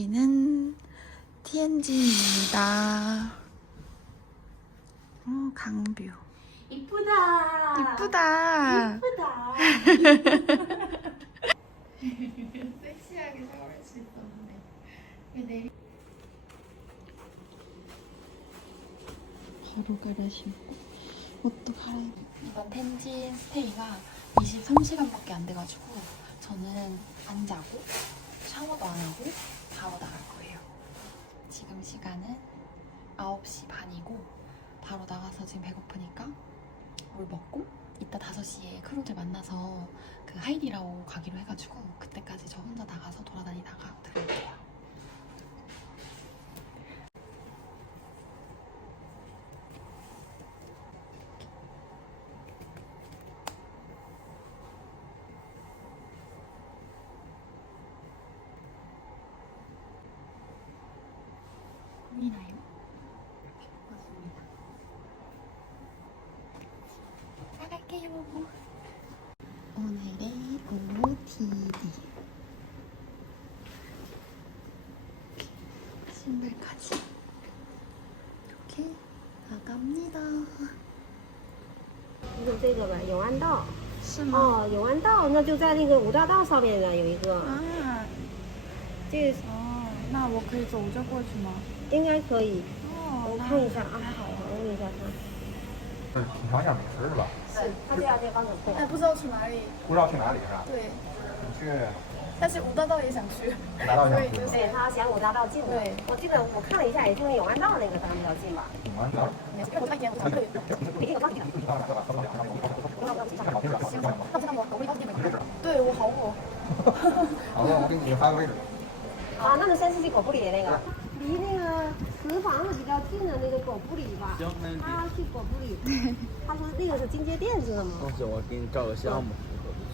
여기는 티엔진입니다. 어, 강뷰. 이쁘다. 이쁘다. 이쁘다. 섹시하게 샤워할 수 있었는데 왜 내리 바로 갈아 신고 옷도 갈아입고 이번 텐진 스테이가 23시간밖에 안 돼가지고 저는 안 자고 샤워도 안 하고 바로 나갈 거예요. 지금 시간은 9시 반이고 바로 나가서 지금 배고프니까 뭘 먹고 이따 5시에 크루들 만나서 그 하이디라오 가기로 해가지고 그때까지 저 혼자 나가서 돌아다니다가 들어올게요. 신발까지 이렇게 나갑니다. 就是这个吧，永安道。是吗？哦，永安道，那就在那个五大道上面的有一个，啊，这个哦，那我可以走着过去吗？应该可以。哦我看一下啊，还好我问一下他。是品尝一下美食是吧？是，他这两天刚准备。哎，不知道去哪里。不知道去哪里是吧？对，你去 但是五大道也想去。对，就是对他嫌五大道近。对，我记得我看了一下，也就是永安道那个可能比较近吧。永安道。因为我那天我常去。北京有高铁。那不知道我我会高铁没？对我好火。好的，我给你发个位置。啊，那是三四七狗不理的那个，离那个瓷房子比较近的那个狗不理吧。他去狗不理，他说那个是金街店知道吗？放心，我给你照个相吧。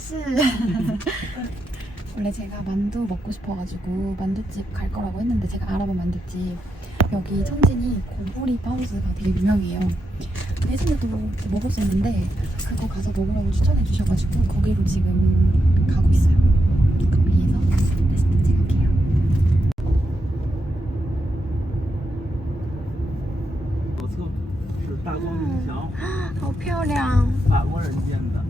스 원래 제가 만두 먹고 싶어가지고 만두집 갈 거라고 했는데 제가 알아본 만두집 여기 청진이 고보리 바우스가 되게 유명해요. 예전에도 먹었었는데 그거 가서 먹으라고 추천해 주셔가지고 거기로 지금 가고 있어요. 거기에서 테스트 찍을게요. 左侧是大光影墙，好漂亮，法国人建的。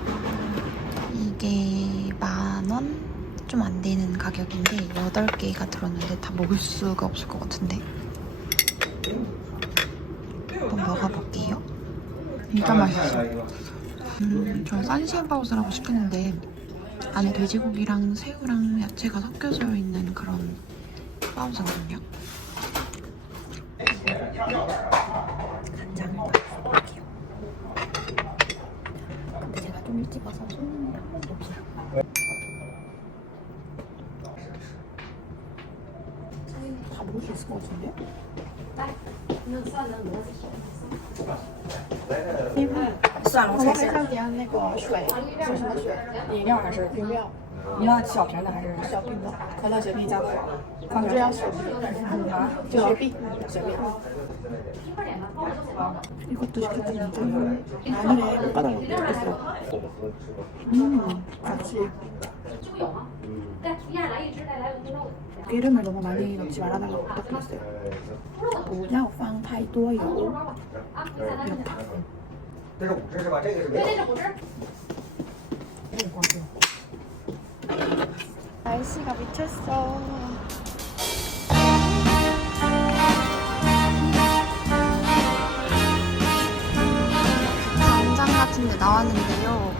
이게 만 원? 좀 안 되는 가격인데 8개가 들었는데 다 먹을 수가 없을 것 같은데 한번 먹어볼게요. 진짜 맛있어. 음, 저는 산시앤바우스라고 시켰는데 안에 돼지고기랑 새우랑 야채가 섞여져 있는 그런 크바우즈거든요. 근데 제가 좀 일찍 와서 손님이 한 번도 없어요. 다 먹을 수 있을 것 같은데? 算了，我猜想点那个水是什么水？饮料还是冰料？ 饮料小瓶的还是小瓶的？可乐、雪碧加多少？放这要雪碧啊，就雪碧，雪碧。 이것도 시켰는데 마늘에 손가락을 뜯겼어. 음, 같이 기름을 너무 많이 넣지 말아달라고 부탁드렸어요. 不要放太多油. 이렇게. 这是五只是吧？这个是没有。 날씨가 미쳤어. 광장 같은 데 나왔는데요.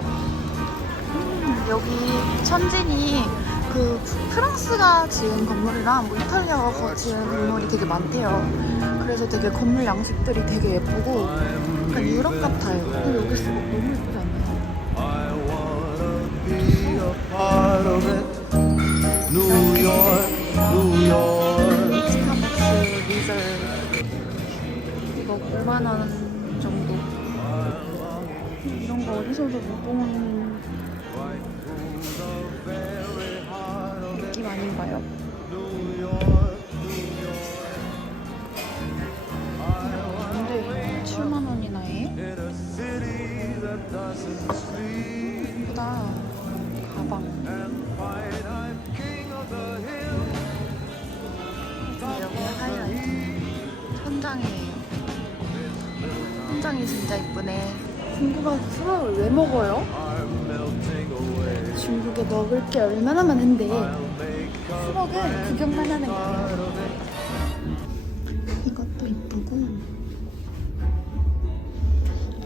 음, 여기 천진이 그 프랑스가 지은 건물이랑 뭐 이탈리아가 지은 건물이 되게 많대요. 그래서 되게 건물 양식들이 되게 예쁘고 약간 유럽 같아요. 근데 여기 수박 너무 예쁘지 part of it. New York, New York. 스타벅스 이거 5만 원 정도 이런 거 어디서도 못 본 느낌 아닌가요? 근데 7만 원이나 해? 예쁘다 가 방 여기 하이라이트 천장이에요 천장이 진짜 이쁘네. 중국가 수박을 왜 먹어요? 중국에 먹을 게 얼마나 많은데. 수박은 구경만 하는 거예요 이것도 이쁘고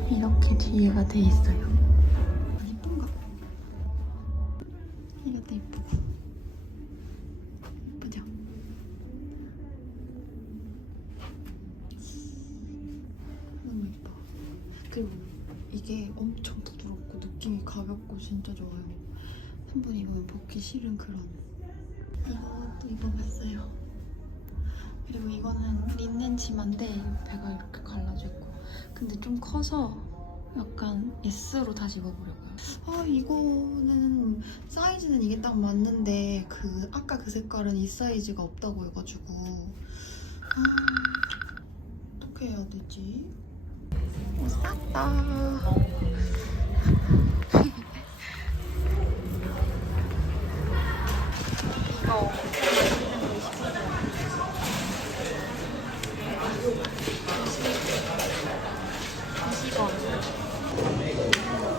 이렇게 뒤에가 돼 있어요 벗기 싫은 그런. 이것도 입어봤어요. 그리고 이거는 린넨 치마인데 배가 이렇게 갈라져 있고. 근데 좀 커서 약간 S로 다시 입어보려고요. 아 이거는 사이즈는 이게 딱 맞는데 그 아까 그 색깔은 이 사이즈가 없다고 해가지고 아 어떻게 해야 되지? 어, 쌌다.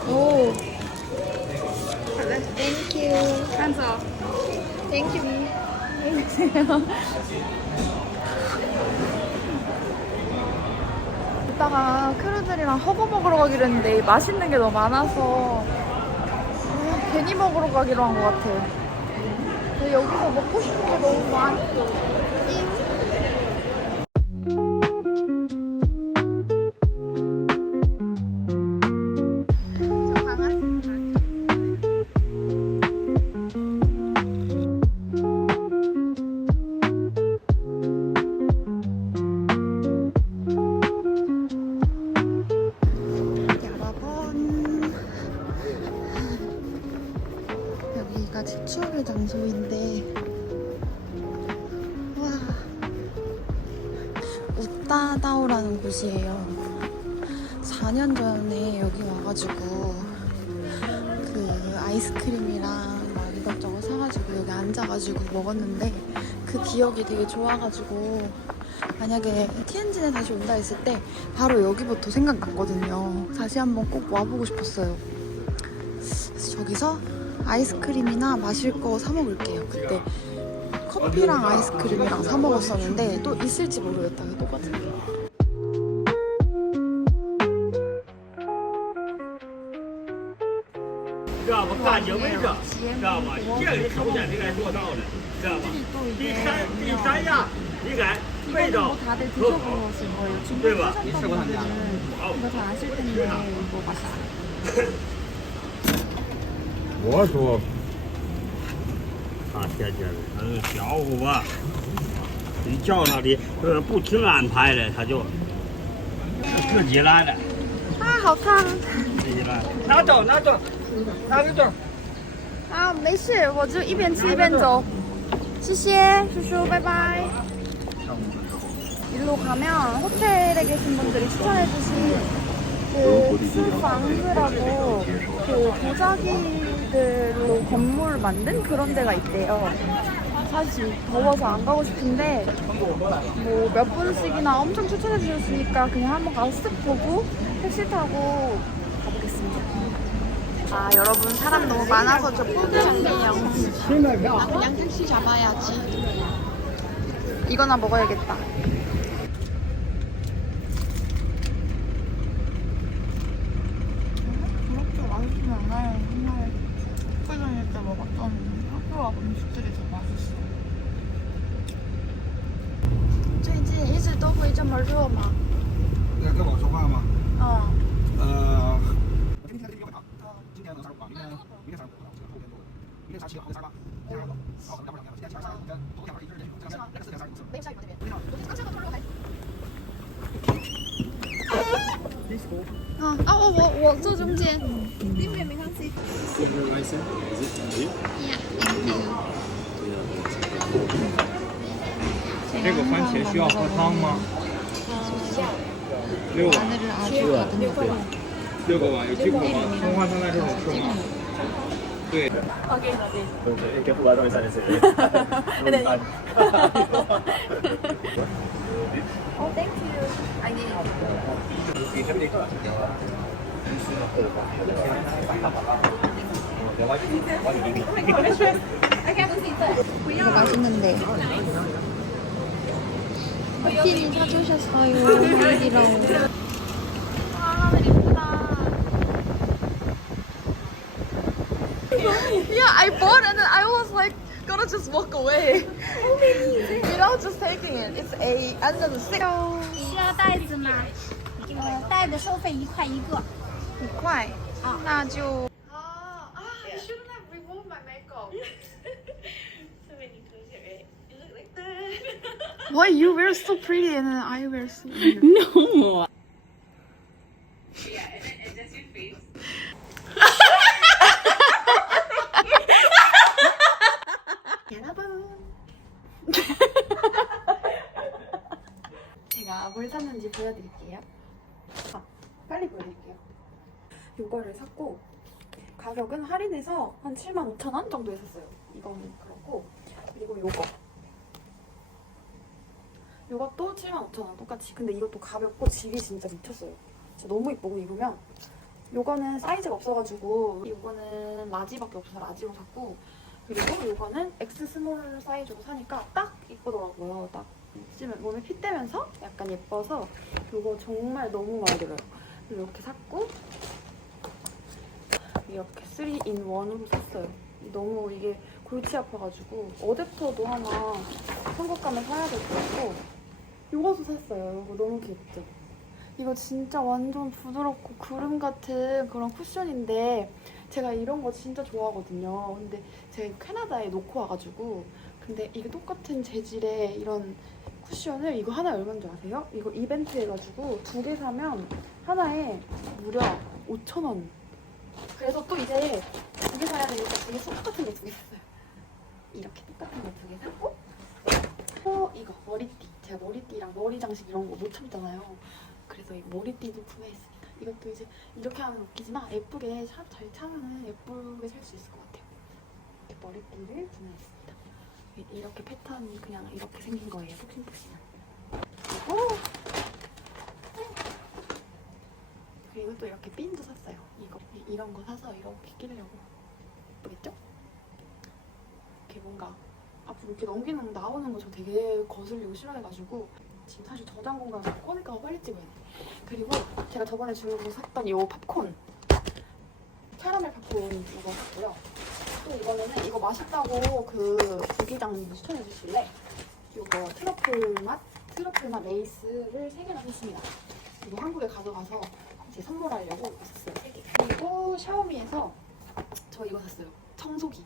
오. 땡큐. 看走。 땡큐. 이따가 크루들이랑 허거 먹으러 가기로 했는데 맛있는 게 너무 많아서 아, 괜히 먹으러 가기로 한 것 같아. 근데 여기서 먹고 싶은 게 너무 많고. 와가지고 그 아이스크림이랑 막 이것저것 사가지고 여기 앉아가지고 먹었는데 그 기억이 되게 좋아가지고 만약에 티엔진에 다시 온다 했을 때 바로 여기부터 생각났거든요. 다시 한번 꼭 와보고 싶었어요. 저기서 아이스크림이나 마실 거 사 먹을게요. 그때 커피랑 아이스크림이랑 사 먹었었는데 또 있을지 모르겠다. 똑같은 게. 感情位置，知道吗？这个首先得该做到的，知道吧？第三第三样，你该背到合，对吧？你吃过他家的？我说，他天天的，他是小虎啊？你叫他的，就是不听安排的，他就自己来的。啊，好看。自己来，拿走，拿走。拿个走。啊！没事，我就一边吃一边走。谢谢叔叔，拜拜。 일로 가면 호텔에 계신 분들이 추천해주신 그 스방그라고 그 도자기들로 건물 만든 그런 데가 있대요. 사실 지금 더워서 안 가고 싶은데 뭐 몇 분씩이나 엄청 추천해 주셨으니까 그냥 한번 가서 쓱 보고 택시 타고 가보겠습니다. 아 여러분 사람 너무 많아서 저 포기할게요. 아 그냥 택시 잡아야지. 이거나 먹어야겠다. 그렇게 맛있진 않아요. 옛날에 학교 다닐 때 먹었던 학교 앞 음식들이 더 맛있어. 最近一直都会这么热吗？ 明天明天三十五，后天多，明天三十七，后天三十八，明天二十九，好，可能两两天，今天起来三十五天，头天晚上一直人数，这两天四天三十五次，没有下雨吗？这边。非常。啊啊！我我我坐中间。这个番茄需要喝汤吗？六个，六个吧，有几口吗？葱花生在这种是吗？ 对。 이거 맛있는데. 피디님 사주셨어요. 한디랑. gonna just walk away. you know, just taking it. It's a under the six 需要袋子吗？呃，袋子收费一块一个。一块，那就。啊啊！I shouldn't have removed my makeup. Why you wear so pretty and then I wear so weird? No. 뭘 샀는지 보여드릴게요. 아, 빨리 보여드릴게요. 이거를 샀고 가격은 할인해서 한 75,000원 정도에 샀어요. 이거는 그렇고 그리고 요거 요것도 75,000원 똑같이 근데 이것도 가볍고 질이 진짜 미쳤어요. 진짜 너무 이쁘고 입으면 요거는 사이즈가 없어가지고 요거는 라지밖에 없어서 라지로 샀고 그리고 요거는 X 스몰 사이즈로 사니까 딱 이쁘더라고요. 딱 몸에 핏대면서 약간 예뻐서 요거 정말 너무 마음에 들어요. 이렇게 샀고 이렇게 3인 1으로 샀어요. 너무 이게 골치 아파가지고 어댑터도 하나 한국 가면 사야 될 것 같고 요것도 샀어요. 이거 너무 귀엽죠? 이거 진짜 완전 부드럽고 구름 같은 그런 쿠션인데 제가 이런 거 진짜 좋아하거든요. 근데 제가 캐나다에 놓고 와가지고 근데 이게 똑같은 재질의 이런 쿠션을 이거 하나에 얼마인 줄 아세요? 이거 이벤트 해가지고 두 개 사면 하나에 무려 5,000원. 그래서 또 이제 두 개 사야 되니까 두 개 똑같은 게두개 샀어요. 이렇게 똑같은 거 두개 사고 어 이거 머리띠. 제가 머리띠랑 머리 장식 이런 거 못 참잖아요. 그래서 이 머리띠도 구매했습니다. 이것도 이제 이렇게 하면 웃기지만 예쁘게 샵잘 차면은 예쁘게 살 수 있을 것 같아요. 이렇게 머리띠를 구매했습니다. 이- 이렇게 패턴이 그냥 이렇게 생긴 거예요. 푹신푹신한. 그리고 그리고 또 이렇게 핀도 샀어요. 이거 이- 이런 거 사서 이렇게 끼려고 예쁘겠죠? 이렇게 뭔가 앞으로 이렇게 넘기는 나오는 거 저 되게 거슬리고 싫어해가지고 지금 사실 저장 공간에서 꺼낼까 봐 빨리 찍어야 돼. 그리고 제가 저번에 주려고 샀던 이 팝콘 카라멜 팝콘 이거 샀고요. 또 이거는 이거 맛있다고 그 부기장님이 추천해 주실래 이거 트러플 맛 트러플 맛 레이스를 세 개나 샀습니다. 이거 한국에 가져가서 이제 선물하려고 이거 샀어요. 세 개. 그리고 샤오미에서 저 이거 샀어요. 청소기.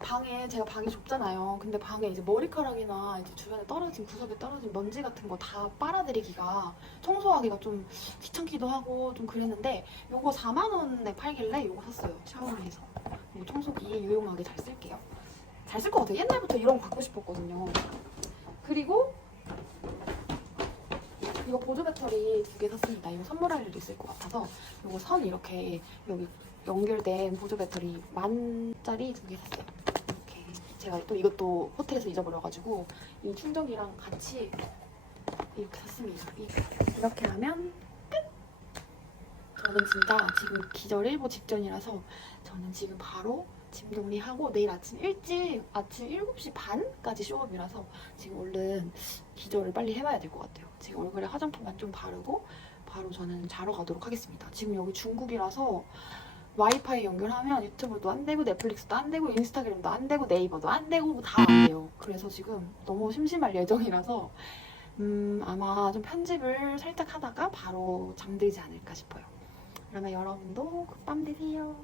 방에 제가 방이 좁잖아요. 근데 방에 이제 머리카락이나 이제 주변에 떨어진 구석에 떨어진 먼지 같은 거 다 빨아들이기가 청소하기가 좀 귀찮기도 하고 좀 그랬는데 요거 4만 원에 팔길래 요거 샀어요. 샤오미에서. 이 청소기 유용하게 잘 쓸게요. 잘 쓸 것 같아요. 옛날부터 이런 거 갖고 싶었거든요. 그리고 이거 보조 배터리 두 개 샀습니다. 이거 선물할 일도 있을 것 같아서 이거 선 이렇게 여기 연결된 보조 배터리 만짜리 두 개 샀어요. 이렇게 제가 또 이것도 호텔에서 잊어버려가지고 이 충전기랑 같이 이렇게 샀습니다. 이- 이렇게 하면 끝! 저는 진짜 지금 기절 일보 직전이라서 저는 지금 바로 짐 정리하고 내일 아침 일찍 아침 7시 반까지 쇼업이라서 지금 얼른 기절을 빨리 해봐야 될 것 같아요. 지금 얼굴에 화장품만 좀 바르고 바로 저는 자러 가도록 하겠습니다. 지금 여기 중국이라서 와이파이 연결하면 유튜브도 안 되고 넷플릭스도 안 되고 인스타그램도 안 되고 네이버도 안 되고 다 안 돼요. 그래서 지금 너무 심심할 예정이라서 음, 아마 좀 편집을 살짝 하다가 바로 잠들지 않을까 싶어요. 그러면 여러분도 굿밤 되세요.